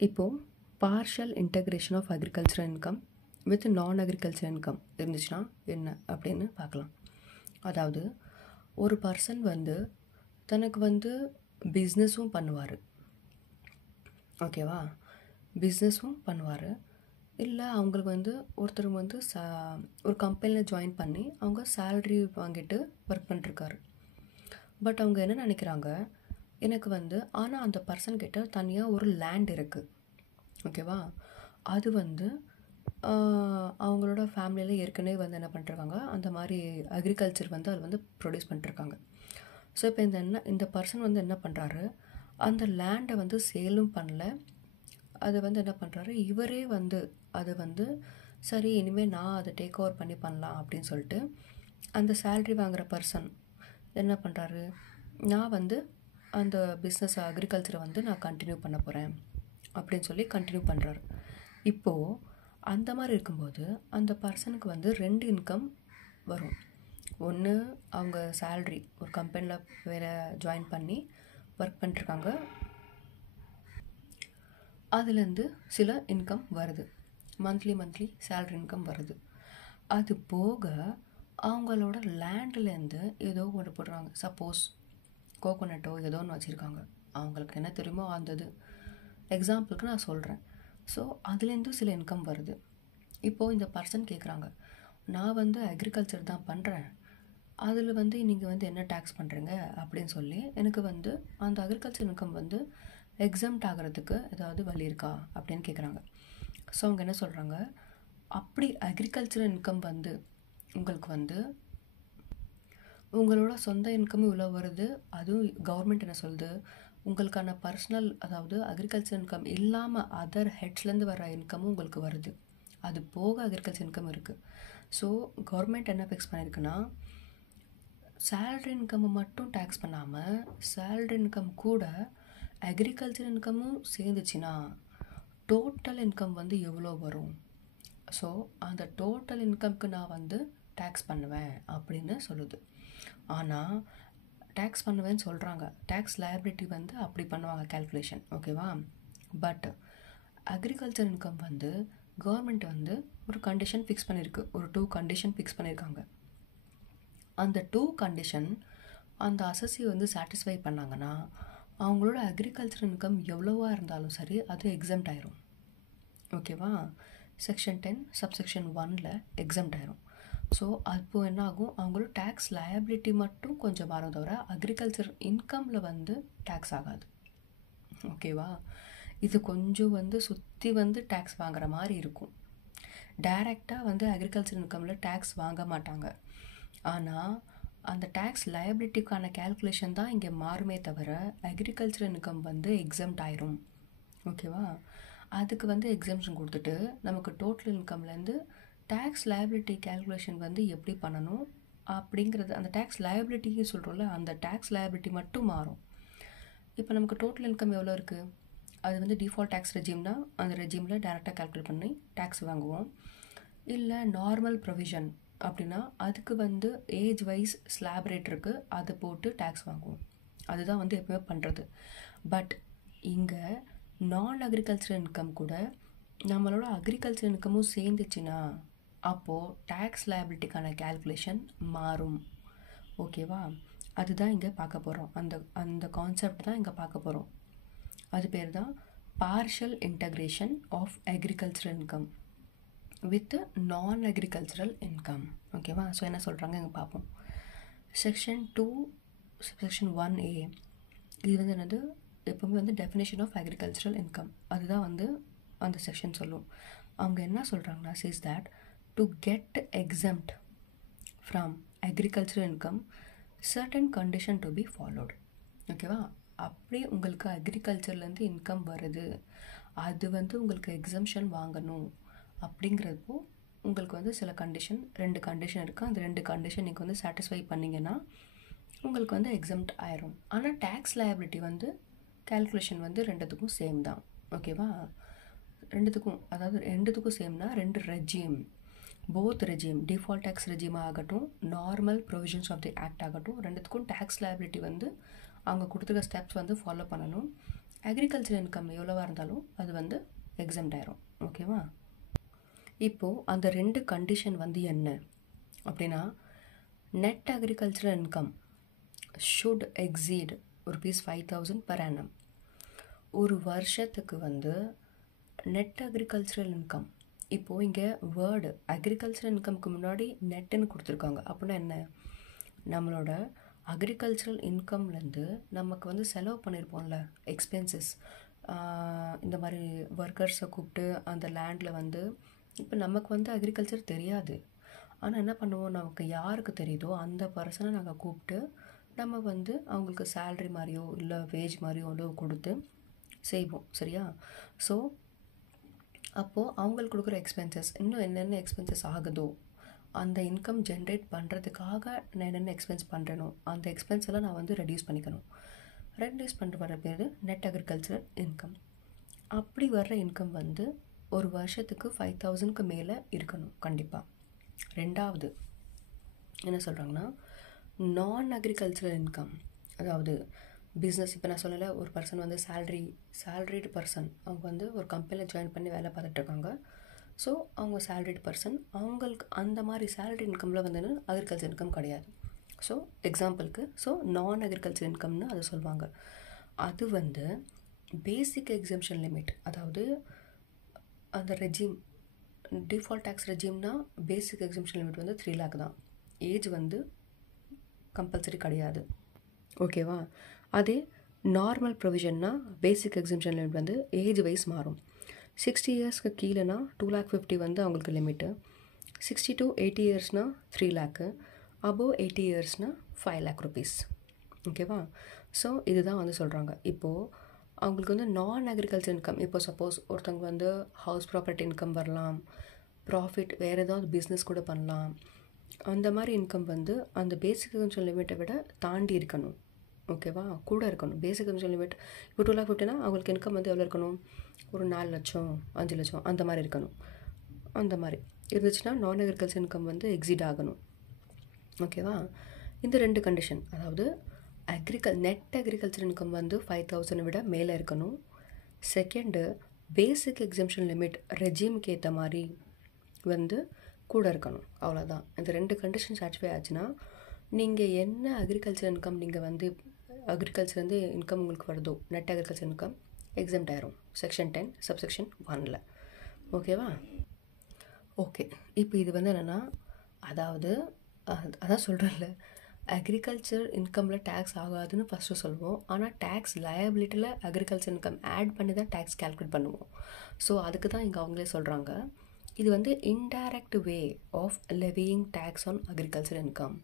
இப்போது partial integration of agricultural income with non agriculture income இருந்துச்சுன்னா என்ன அப்படின்னு பார்க்கலாம். அதாவது ஒரு பர்சன் வந்து தனக்கு வந்து பிஸ்னஸும் பண்ணுவார், ஓகேவா? பிஸ்னஸும் பண்ணுவார். இல்லை அவங்களுக்கு வந்து ஒருத்தர் வந்து ஒரு கம்பெனியில் ஜாயின் பண்ணி அவங்க சேல்ரி வாங்கிட்டு ஒர்க் பண்ணிட்டுருக்காரு. பட் அவங்க என்ன நினைக்கிறாங்க, எனக்கு வந்து ஆனால் அந்த பர்சன்கிட்ட தனியாக ஒரு லேண்ட் இருக்குது, ஓகேவா? அது வந்து அவங்களோட ஃபேமிலியில் ஏற்கனவே வந்து என்ன பண்ணிருக்காங்க, அந்த மாதிரி அக்ரிகல்ச்சர் வந்து அது வந்து ப்ரொடியூஸ் பண்ணிட்டுருக்காங்க. ஸோ இப்போ இந்த பர்சன் வந்து என்ன பண்ணுறாரு, அந்த லேண்டை வந்து சேலும் பண்ணல, அதை வந்து என்ன பண்ணுறாரு, இவரே வந்து அதை வந்து சரி இனிமேல் நான் அதை டேக் ஓவர் பண்ணலாம் அப்படின்னு சொல்லிட்டு அந்த சேல்ரி வாங்குகிற பர்சன் என்ன பண்ணுறாரு, நான் வந்து அந்த பிஸ்னஸ் அக்ரிகல்ச்சரை வந்து நான் கண்டினியூ பண்ண போகிறேன் அப்படின்னு சொல்லி கண்டினியூ பண்ணுறாரு. இப்போது அந்த மாதிரி இருக்கும்போது அந்த பர்சனுக்கு வந்து 2 இன்கம் வரும். ஒன்று அவங்க சேல்ரி ஒரு கம்பெனியில் வேறு ஜாயின் பண்ணி ஒர்க் பண்ணிட்டுருக்காங்க, அதுலேருந்து சில இன்கம் வருது, மந்த்லி சேல்ரி இன்கம் வருது. அது போக அவங்களோட லேண்ட்லேருந்து ஏதோ ஒன்று போடுறாங்க, சப்போஸ் கோகோனட்டோ ஏதோ ஒன்று வச்சுருக்காங்க, அவங்களுக்கு என்ன தெரியுமோ அந்த இது எக்ஸாம்பிளுக்கு நான் சொல்கிறேன். ஸோ அதுலேருந்து சில இன்கம் வருது. இப்போது இந்த பர்சன் கேட்குறாங்க, நான் வந்து அக்ரிகல்ச்சர் தான் பண்ணுறேன், அதில் வந்து நீங்கள் வந்து என்ன டேக்ஸ் பண்ணுறீங்க அப்படின்னு சொல்லி எனக்கு வந்து அந்த அக்ரிகல்ச்சர் இன்கம் வந்து எக்ஸம்ட் ஆகிறதுக்கு ஏதாவது வழி இருக்கா அப்படின்னு கேட்குறாங்க. ஸோ அவங்க என்ன சொல்கிறாங்க, அப்படி அக்ரிகல்ச்சர் இன்கம் வந்து உங்களுக்கு வந்து உங்களோட சொந்த இன்கமும் இவ்வளோ வருது, அதுவும் கவர்மெண்ட் என்ன சொல்லுது, உங்களுக்கான பர்சனல் அதாவது அக்ரிகல்ச்சர் இன்கம் இல்லாமல் அதர் ஹெட்ஸ்லேருந்து வர இன்கமும் உங்களுக்கு வருது, அது போக அக்ரிகல்ச்சர் இன்கம் இருக்குது. ஸோ கவர்மெண்ட் என்ன ஃபிக்ஸ் பண்ணியிருக்குன்னா, சேல்ரி இன்கம்மை மட்டும் டேக்ஸ் பண்ணாமல் சேல்ரி இன்கம் கூட அக்ரிகல்ச்சர் இன்கமும் சேர்ந்துச்சுன்னா டோட்டல் இன்கம் வந்து எவ்வளோ வரும், ஸோ அந்த டோட்டல் இன்கம்க்கு நான் வந்து டேக்ஸ் பண்ணுவேன் அப்படின்னு சொல்லுது. ஆனால் டேக்ஸ் பண்ணுவேன்னு சொல்கிறாங்க, டேக்ஸ் லயபிலிட்டி வந்து அப்படி பண்ணுவாங்க கேல்குலேஷன், ஓகேவா? பட் அக்ரிகல்ச்சர் இன்கம் வந்து கவர்மெண்ட் வந்து ஒரு கண்டிஷன் ஃபிக்ஸ் பண்ணியிருக்கு, ஒரு 2 கண்டிஷன் ஃபிக்ஸ் பண்ணியிருக்காங்க. அந்த 2 கண்டிஷன் அந்த அசஸி வந்து சாட்டிஸ்ஃபை பண்ணாங்கன்னா அவங்களோட அக்ரிகல்ச்சர் இன்கம் எவ்வளோவா இருந்தாலும் சரி அது எக்ஸம்ட் ஆயிரும், ஓகேவா? செக்ஷன் 10 சப்செக்ஷன் 1ல் எக்ஸம்ட் ஆயிரும். ஸோ அப்போது என்ன ஆகும், அவங்களோட டேக்ஸ் லயபிலிட்டி மட்டும் கொஞ்சம் மாறும் தவிர அக்ரிகல்ச்சர் இன்கமில் வந்து டேக்ஸ் ஆகாது, ஓகேவா? இது கொஞ்சம் வந்து சுற்றி வந்து டேக்ஸ் வாங்குற மாதிரி இருக்கும். டைரெக்டாக வந்து அக்ரிகல்ச்சர் இன்கமில் டேக்ஸ் வாங்க மாட்டாங்க, ஆனால் அந்த டேக்ஸ் லயபிலிட்டிக்கான கேல்குலேஷன் தான் இங்கே மாறுமே தவிர அக்ரிகல்ச்சர் இன்கம் வந்து எக்ஸம்ட் ஆயிரும், ஓகேவா? அதுக்கு வந்து எக்ஸம்ஷன் கொடுத்துட்டு நமக்கு டோட்டல் இன்கம்லேருந்து டேக்ஸ் லயபிலிட்டி கேல்குலேஷன் வந்து எப்படி பண்ணணும் அப்படிங்கிறது, அந்த டேக்ஸ் லயபிலிட்டின்னு சொல்கிறோம்ல, அந்த டேக்ஸ் லயபிலிட்டி மட்டும் மாறும். இப்போ நமக்கு டோட்டல் இன்கம் எவ்வளோ இருக்குது, அது வந்து டிஃபால்ட் டேக்ஸ் ரெஜிம்னா அந்த ரெஜிமில் டேரெக்டாக கேல்குலேட் பண்ணி டேக்ஸ் வாங்குவோம். இல்லை நார்மல் ப்ரொவிஷன் அப்படின்னா அதுக்கு வந்து ஏஜ் வைஸ் ஸ்லாப் ரேட் இருக்குது, அதை போட்டு டேக்ஸ் வாங்குவோம், அதுதான் வந்து எப்போவுமே பண்ணுறது. பட் இங்கே நான் அக்ரிகல்ச்சர் இன்கம் கூட நம்மளோட அக்ரிகல்ச்சர் இன்கமும் சேர்ந்துச்சுன்னா அப்போது டேக்ஸ் லயபிலிட்டிக்கான கேல்குலேஷன் மாறும், ஓகேவா? அதுதான் இங்கே பார்க்க போகிறோம், அந்த கான்செப்ட் தான் இங்கே பார்க்க போகிறோம். அது பேர் தான் partial integration of agricultural income with non agricultural income, ஓகேவா? ஸோ என்ன சொல்கிறாங்க இங்கே பார்ப்போம். செக்ஷன் 2 செக்ஷன் 1A இது வந்து என்னது, எப்போவுமே வந்து டெஃபினேஷன் ஆஃப் அக்ரிகல்ச்சரல் இன்கம், அதுதான் வந்து அந்த செக்ஷன் சொல்லும். அவங்க என்ன சொல்கிறாங்கன்னா, says that to get exempt from agricultural income certain condition to be followed, ஓகேவா? அப்படி உங்களுக்கு அக்ரிகல்ச்சர்லேருந்து இன்கம் வருது, அது வந்து உங்களுக்கு எக்ஸம்ஷன் வாங்கணும் அப்படிங்கிறப்போ உங்களுக்கு வந்து சில கண்டிஷன் 2 கண்டிஷன் இருக்குது, அந்த 2 கண்டிஷன் நீங்கள் வந்து சாட்டிஸ்ஃபை பண்ணிங்கன்னா உங்களுக்கு வந்து எக்ஸம்ட் ஆயிரும். ஆனால் டேக்ஸ் லயபிலிட்டி வந்து கேல்குலேஷன் வந்து 2த்துக்கும் சேம் தான், ஓகேவா? 2த்துக்கும் அதாவது 2த்துக்கும் சேம்னா 2 regime, both regime default tax regime ஆகட்டும் normal provisions of the act ஆகட்டும், 2த்துக்கும் டேக்ஸ் லயபிலிட்டி வந்து அவங்க கொடுத்துருக்க ஸ்டெப்ஸ் வந்து ஃபாலோ பண்ணணும். அக்ரிகல்ச்சர் இன்கம் எவ்வளோவா இருந்தாலும் அது வந்து எக்ஸம்ட் ஆயிரும். ஓகேவா? இப்போது அந்த 2 கண்டிஷன் வந்து என்ன அப்படின்னா, net agricultural income should exceed ₹5,000 per annum. ஒரு வருஷத்துக்கு வந்து நெட் அக்ரிகல்ச்சரல் இன்கம், இப்போது இங்கே வேர்டு அக்ரிகல்ச்சரல் இன்கம்க்கு முன்னாடி நெட்டுன்னு கொடுத்துருக்காங்க. அப்படின்னா என்ன, நம்மளோட அக்ரிகல்ச்சரல் இன்கம்லேருந்து நமக்கு வந்து செலவு பண்ணியிருப்போம்ல எக்ஸ்பென்சஸ், இந்த மாதிரி ஒர்க்கர்ஸை கூப்பிட்டு அந்த லேண்டில் வந்து, இப்போ நமக்கு வந்து அக்ரிகல்ச்சர் தெரியாது, ஆனால் என்ன பண்ணுவோம், நமக்கு யாருக்கு தெரியுதோ அந்த பர்சனை நாங்கள் கூப்பிட்டு நம்ம வந்து அவங்களுக்கு சேல்ரி மாதிரியோ இல்லை வேஜ் மாதிரியோ கொடுத்து செய்வோம். சரியா? ஸோ அப்போது அவங்களுக்கு கொடுக்குற எக்ஸ்பென்சஸ் இன்னும் என்னென்ன எக்ஸ்பென்சஸ் ஆகுதோ அந்த இன்கம் ஜென்ரேட் பண்ணுறதுக்காக நான் என்னென்ன எக்ஸ்பென்ஸ் பண்ணுறேனோ அந்த எக்ஸ்பென்ஸ் எல்லாம் நான் வந்து ரெடியூஸ் பண்ணிக்கணும். ரெடியூஸ் பண்ணிட்டு வர பேர் நெட் அக்ரிகல்ச்சரல் இன்கம். அப்படி வர்ற இன்கம் வந்து ஒரு வருஷத்துக்கு 5,000க்கு மேலே இருக்கணும் கண்டிப்பாக. ரெண்டாவது என்ன சொல்கிறாங்கன்னா, நான் அக்ரிகல்ச்சரல் இன்கம், அதாவது பிஸ்னஸ். இப்போ நான் சொல்லலை, ஒரு பர்சன் வந்து சேல்ரிடு பர்சன், அவங்க வந்து ஒரு கம்பெனியில் ஜாயின் பண்ணி வேலை பார்த்துட்ருக்காங்க. ஸோ அவங்க சேல்ரிடு பர்சன், அவங்களுக்கு அந்த மாதிரி சேலரி இன்கமில் வந்து அக்ரிகல்ச்சர் இன்கம் கிடையாது. ஸோ எக்ஸாம்பிளுக்கு நான் அக்ரிகல்ச்சர் இன்கம்னு அதை சொல்லுவாங்க. அது வந்து பேசிக் எக்ஸம்ஷன் லிமிட், அதாவது அந்த ரெஜிம் டிஃபால்ட் டேக்ஸ் ரெஜிம்னா பேசிக் எக்ஸம்ஷன் லிமிட் வந்து 3 lakh தான். ஏஜ் வந்து கம்பல்சரி கிடையாது. ஓகேவா? அதே நார்மல் ப்ரொவிஷன்னா பேசிக் எக்ஸம்ஷன் லிமிட் வந்து ஏஜ் வைஸ் மாறும். 60 இயர்ஸ்க்கு கீழேனா 2,50,000 வந்து அவங்களுக்கு limit. 60 to 80 இயர்ஸ்னால் 3 lakh, above 80 இயர்ஸ்னால் 5 lakh rupees. ஓகேவா? ஸோ இதுதான் வந்து சொல்கிறாங்க. இப்போது அவங்களுக்கு வந்து நான் அக்ரிகல்ச்சர் இன்கம், இப்போ சப்போஸ் ஒருத்தவங்க வந்து ஹவுஸ் ப்ராப்பர்ட்டி இன்கம் வரலாம், ப்ராஃபிட் வேறு ஏதாவது பிஸ்னஸ் கூட பண்ணலாம். அந்த மாதிரி இன்கம் வந்து அந்த பேசிக் எக்ஸம்ஷன் லிமிட்டை விட தாண்டி இருக்கணும். ஓகேவா? கூட இருக்கணும். பேசிக் எக்ஸம்ஷன் லிமிட் இப்போ 2,50,000னா அவங்களுக்கு இன்கம் வந்து எவ்வளோ இருக்கணும், ஒரு 4 லட்சம் 5 லட்சம் அந்த மாதிரி இருக்கணும். அந்த மாதிரி இருந்துச்சுன்னா நான் அக்ரிகல்ச்சர் இன்கம் வந்து எக்ஸிட் ஆகணும். ஓகேவா? இந்த 2 கண்டிஷன், அதாவது நெட் அக்ரிகல்ச்சர் இன்கம் வந்து 5,000 விட மேலே இருக்கணும். செகண்டு, பேசிக் எக்ஸம்ஷன் லிமிட் ரெஜிமுக்கு ஏற்ற மாதிரி வந்து கூட இருக்கணும். அவ்வளோதான். இந்த 2 கண்டிஷன் சாட்டிஸ்ஃபை ஆச்சுன்னா நீங்கள் என்ன அக்ரிகல்ச்சர் இன்கம் நீங்கள் வந்து அக்ரிகல்ச்சர் வந்து இன்கம் உங்களுக்கு வருதோ நெட் அக்ரிகல்ச்சர் இன்கம் எக்ஸம்ட் ஆயிரும் செக்ஷன் 10 சப்செக்ஷன் 1ல். ஓகேவா? ஓகே. இப்போ இது வந்து என்னென்னா, அதாவது அதான் சொல்கிறேன்ல, அக்ரிகல்ச்சர் இன்கமில் டேக்ஸ் ஆகாதுன்னு ஃபஸ்ட்டு சொல்லுவோம். ஆனால் டேக்ஸ் லயபிலிட்டியில் அக்ரிகல்ச்சர் இன்கம் ஆட் பண்ணி தான் டேக்ஸ் கால்குலேட் பண்ணுவோம். ஸோ அதுக்கு தான் இங்கே அவங்களே சொல்கிறாங்க, இது வந்து indirect way of levying tax on agriculture income.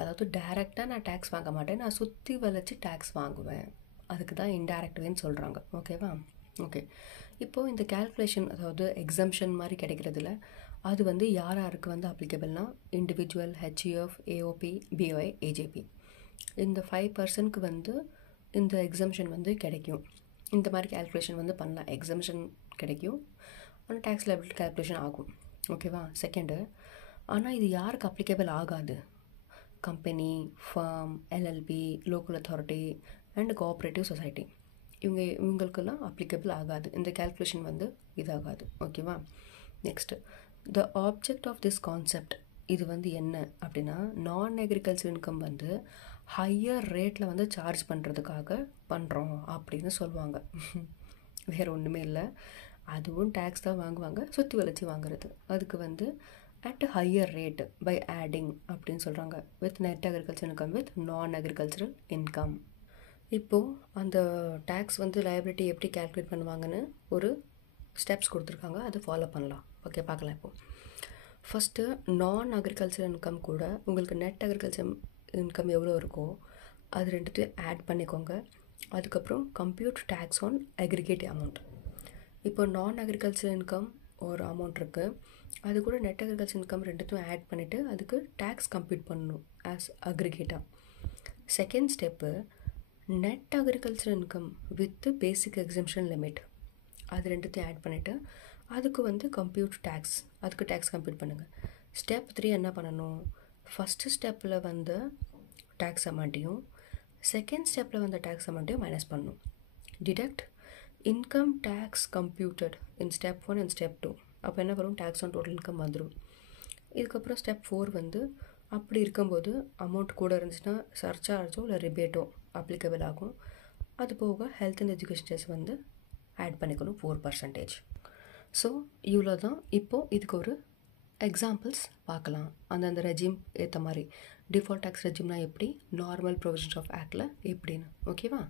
அதாவது டைரெக்டாக நான் டேக்ஸ் வாங்க மாட்டேன், நான் சுற்றி வளைச்சி டேக்ஸ் வாங்குவேன். அதுக்கு தான் இன்டைரக்ட் வேன்னு சொல்கிறாங்க. ஓகேவா? ஓகே. இப்போது இந்த கேல்குலேஷன், அதாவது எக்ஸம்ஷன் மாதிரி கிடைக்கிறதுல அது வந்து யார் யாருக்கு வந்து அப்ளிகபிள்னா, இண்டிவிஜுவல், ஹெச்இஎஃப், ஏஓபி, பிஒஐ, ஏஜேபி, இந்த 5% வந்து இந்த எக்ஸம்ஷன் வந்து கிடைக்கும். இந்த மாதிரி கேல்குலேஷன் வந்து பண்ணலாம். எக்ஸம்ஷன் கிடைக்கும், ஆனால் டேக்ஸ் லைபிலிட்டி கேல்குலேஷன் ஆகும். ஓகேவா? செகண்டு, ஆனால் இது யாருக்கு அப்ளிகபிள் ஆகாது, company, firm, LLP, local authority and cooperative society, இவங்களுக்கெல்லாம் அப்ளிகபிள் ஆகாது. இந்த கேல்குலேஷன் வந்து இதாகாது. ஓகேவா? Next, the object of this concept, இது வந்து என்ன அப்படின்னா, நான் அக்ரிகல்ச்சர் இன்கம் வந்து ஹையர் ரேட்டில் வந்து சார்ஜ் பண்ணுறதுக்காக பண்ணுறோம் அப்படின்னு சொல்லுவாங்க. வேறு ஒன்றுமே இல்லை, அதுவும் டேக்ஸ் தான் வாங்குவாங்க, சுற்றி வளைச்சி வாங்குறது. அதுக்கு வந்து at higher rate by adding அப்படின்னு சொல்கிறாங்க, with net agriculture income with non agricultural income. இப்போது அந்த டேக்ஸ் வந்து லயபிலிட்டி எப்படி கேல்குலேட் பண்ணுவாங்கன்னு ஒரு ஸ்டெப்ஸ் கொடுத்துருக்காங்க, அதை ஃபாலோ பண்ணலாம். ஓகே, பார்க்கலாம். இப்போது ஃபஸ்ட்டு நான் அக்ரிகல்ச்சர் இன்கம் கூட உங்களுக்கு நெட் அக்ரிகல்ச்சர் இன்கம் எவ்வளோ இருக்கோ அது ரெண்டுத்தையும் ஆட் பண்ணிக்கோங்க. அதுக்கப்புறம் compute tax on aggregate amount. இப்போ நான் அக்ரிகல்ச்சர் இன்கம் ஒரு அமௌண்ட் இருக்குது, அது கூட நெட் அக்ரிகல்ச்சர் இன்கம் ரெண்டுத்தையும் ஆட் பண்ணிவிட்டு அதுக்கு டேக்ஸ் கம்ப்யூட் பண்ணணும் ஆஸ் அக்ரிகேட்டாக. Second step, net agriculture income with basic exemption limit, அது ரெண்டுத்தையும் ஆட் பண்ணிவிட்டு அதுக்கு வந்து கம்ப்யூட் டேக்ஸ், அதுக்கு டேக்ஸ் கம்ப்யூட் பண்ணுங்கள். ஸ்டெப் 3 என்ன பண்ணணும், ஃபஸ்ட்டு ஸ்டெப்பில் வந்து டேக்ஸ் அமௌண்ட்டையும் செகண்ட் ஸ்டெப்பில் வந்து டேக்ஸ் அமௌண்ட்டையும் மைனஸ் பண்ணணும். Deduct income tax computed in step 1 and step 2. அப்போ என்ன வரும், டேக்ஸ் ஆன் டோட்டல் இன்கம் வந்துடும். இதுக்கப்புறம் ஸ்டெப் 4 வந்து அப்படி இருக்கும்போது அமௌண்ட் கூட இருந்துச்சுன்னா சர்சார்ஜோ இல்லை ரிபேட்டோ அப்ளிகபிள் ஆகும். அது போக ஹெல்த் அண்ட் எஜுகேஷன் செஸ் வந்து ஆட் பண்ணிக்கணும் 4%. ஸோ இவ்வளோ தான். இப்போது இதுக்கு ஒரு எக்ஸாம்பிள்ஸ் பார்க்கலாம். அந்தந்த ரெஜிம் ஏற்ற மாதிரி டிஃபால்ட் டேக்ஸ் ரெஜிம்னா எப்படி, நார்மல் ப்ரொவிஷன்ஸ் ஆஃப் ஆக்டில் எப்படின்னு. ஓகேவா?